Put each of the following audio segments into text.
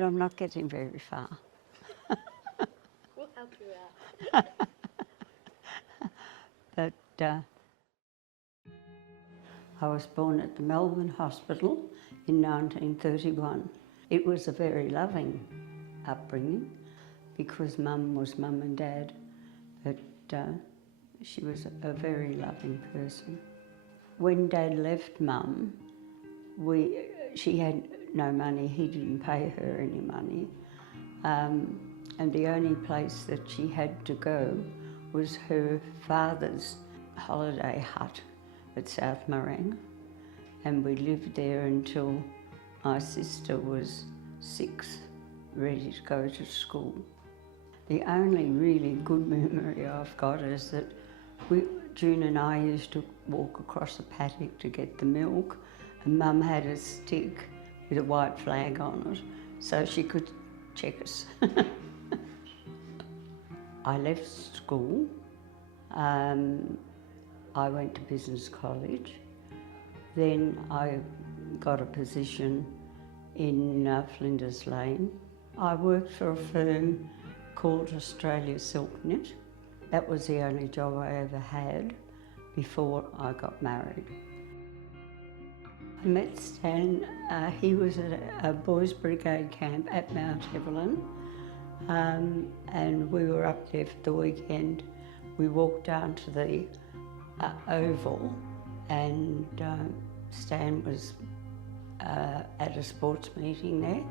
but I'm not getting very far. We'll help you out. But I was born at the Melbourne Hospital in 1931. It was a very loving upbringing because Mum was Mum and Dad, but she was a very loving person. When Dad left Mum, she had no money, he didn't pay her any money, and the only place that she had to go was her father's holiday hut at South Morang, and we lived there until my sister was 6, ready to go to school. The only really good memory I've got is that June and I used to walk across the paddock to get the milk, and Mum had a stick with a white flag on it so she could check us. I left school. I went to business college. Then I got a position in Flinders Lane. I worked for a firm called Australia Silk Knit. That was the only job I ever had before I got married. I met Stan. He was at a boys' brigade camp at Mount Evelyn, and we were up there for the weekend. We walked down to the Oval, and Stan was at a sports meeting there.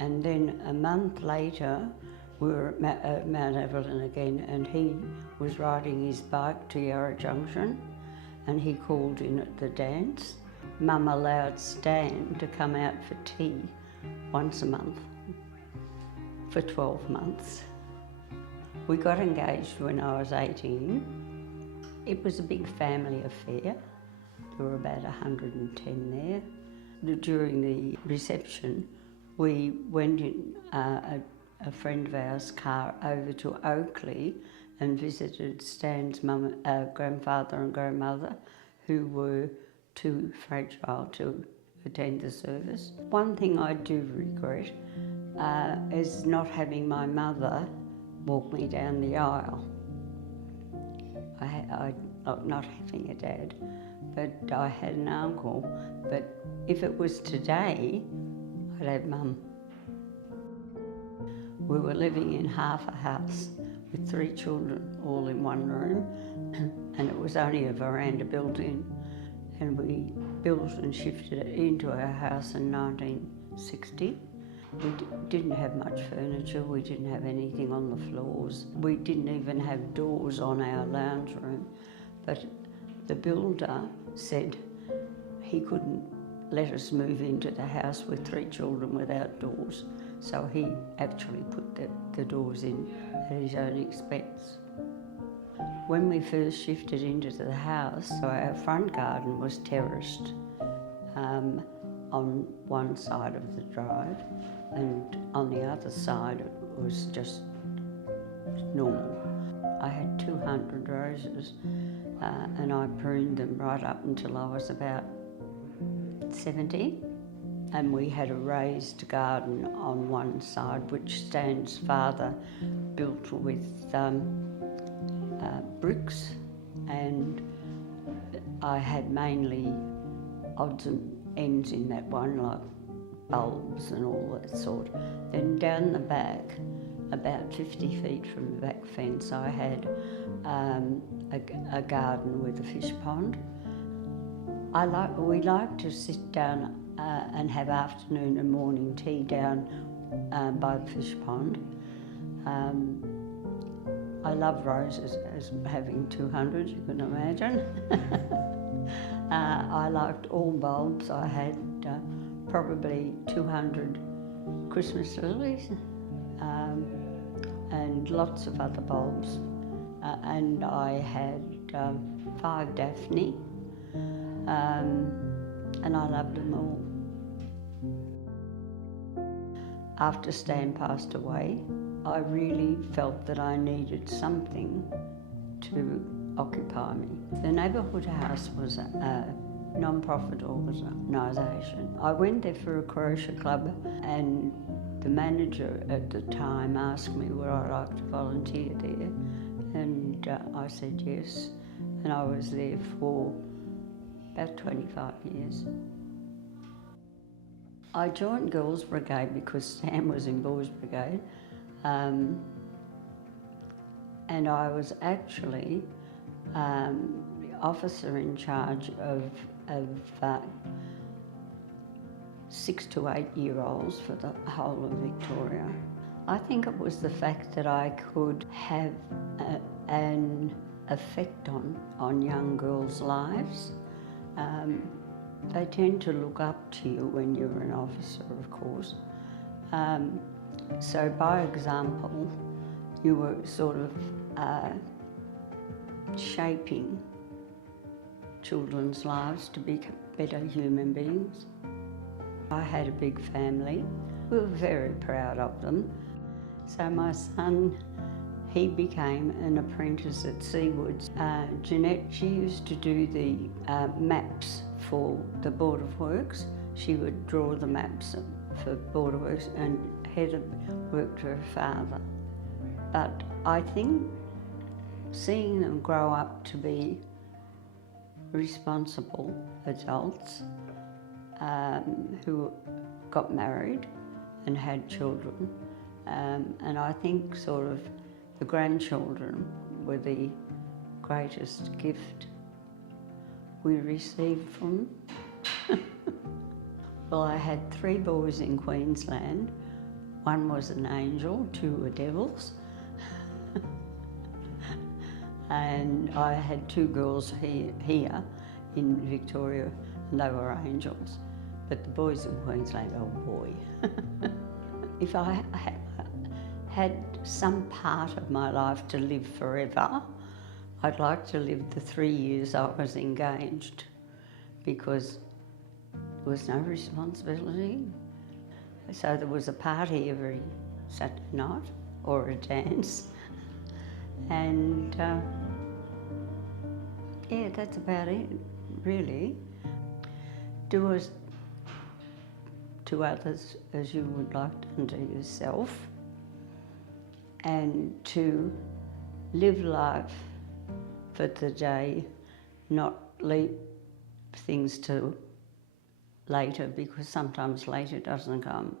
And then a month later, we were at Mount Evelyn again, and he was riding his bike to Yarra Junction, and he called in at the dance. Mum allowed Stan to come out for tea once a month for 12 months. We got engaged when I was 18. It was a big family affair. There were about 110 there. During the reception, we went in a friend of ours' car over to Oakley and visited Stan's grandfather and grandmother, who were too fragile to attend the service. One thing I do regret is not having my mother walk me down the aisle. Not having a dad, but I had an uncle. But if it was today, I'd have Mum. We were living in half a house with 3 children, all in one room, and it was only a veranda built in. And we built and shifted it into our house in 1960. We didn't have much furniture, we didn't have anything on the floors. We didn't even have doors on our lounge room. But the builder said he couldn't let us move into the house with 3 children without doors. So he actually put the doors in at his own expense. When we first shifted into the house, our front garden was terraced on one side of the drive, and on the other side it was just normal. I had 200 roses and I pruned them right up until I was about 70. And we had a raised garden on one side, which Stan's father built with bricks, and I had mainly odds and ends in that one, like bulbs and all that sort. Then down the back, about 50 feet from the back fence, I had a garden with a fish pond. We like to sit down and have afternoon and morning tea down by the fish pond. I love roses, as having 200, you can imagine. I liked all bulbs. I had probably 200 Christmas lilies and lots of other bulbs. And I had 5 Daphne, and I loved them all. After Stan passed away, I really felt that I needed something to occupy me. The neighbourhood house was non-profit organisation. I went there for a crochet club, and the manager at the time asked me would I like to volunteer there, and I said yes, and I was there for about 25 years. I joined Girls Brigade because Sam was in Boys Brigade, and I was actually the officer in charge of 6 to 8 year olds for the whole of Victoria. I think it was the fact that I could have an effect on young girls' lives. They tend to look up to you when you're an officer, of course. So by example, you were sort of shaping children's lives to be better human beings. I had a big family. We were very proud of them. So my son, he became an apprentice at Seawoods. Jeanette, she used to do the maps for the Board of Works. She would draw the maps for Board of Works, and Heather worked for her father. But I think seeing them grow up to be responsible adults who got married and had children, and I think sort of the grandchildren were the greatest gift we received from them. Well, I had 3 boys in Queensland. 1 was an angel, 2 were devils. And I had 2 girls here in Victoria, and they were angels. But the boys in Queensland, oh boy. If I had some part of my life to live forever, I'd like to live the 3 years I was engaged, because there was no responsibility. So there was a party every Saturday night, or a dance. And yeah, that's about it, really. Do as to others as you would like unto yourself, and to live life for today, not leave things to later, because sometimes later doesn't come.